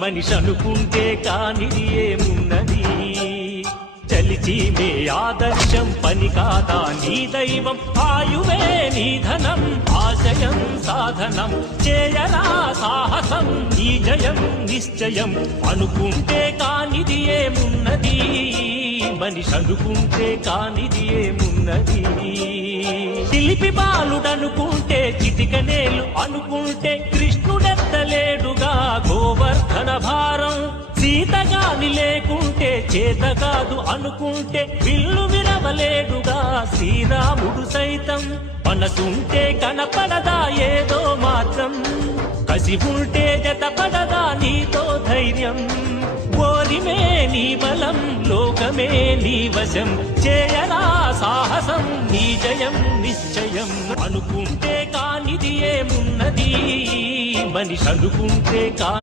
మనిషి అనుకుంటే కానిది ఏమున్నది చలిచి మే ఆదర్శం పని కాదా నీ దైవం ఆయువే నీ ధనం ఆశయం సాధనం చేయరా సాహసం నీ జయం నిశ్చయం అనుకుంటే కానిది ఏమున్నది మనిషి అనుకుంటే కానిది ఏమున్నది శిల్పి బాలుడనుకుంటే చిటికనేలు అనుకుంటే కృష్ణుడెత్తలేడుగా గోవర్ధన భారం సీతగాని లేకుంటే చేత కాదు అనుకుంటే విల్లు విరవలేడుగా శ్రీరాముడు సైతం మనసుంటే కనపడదా ఏదో మాత్రం కసి ఉంటే జతపడదా నీతో ధైర్యం ఓరిమే నీ బలం లోకమే నీ వశం చేయరా సాహసం నీ జయం నిశ్చయం అనుకుంటే కానిది ఏమున్నది మనిషి అనుకుంటే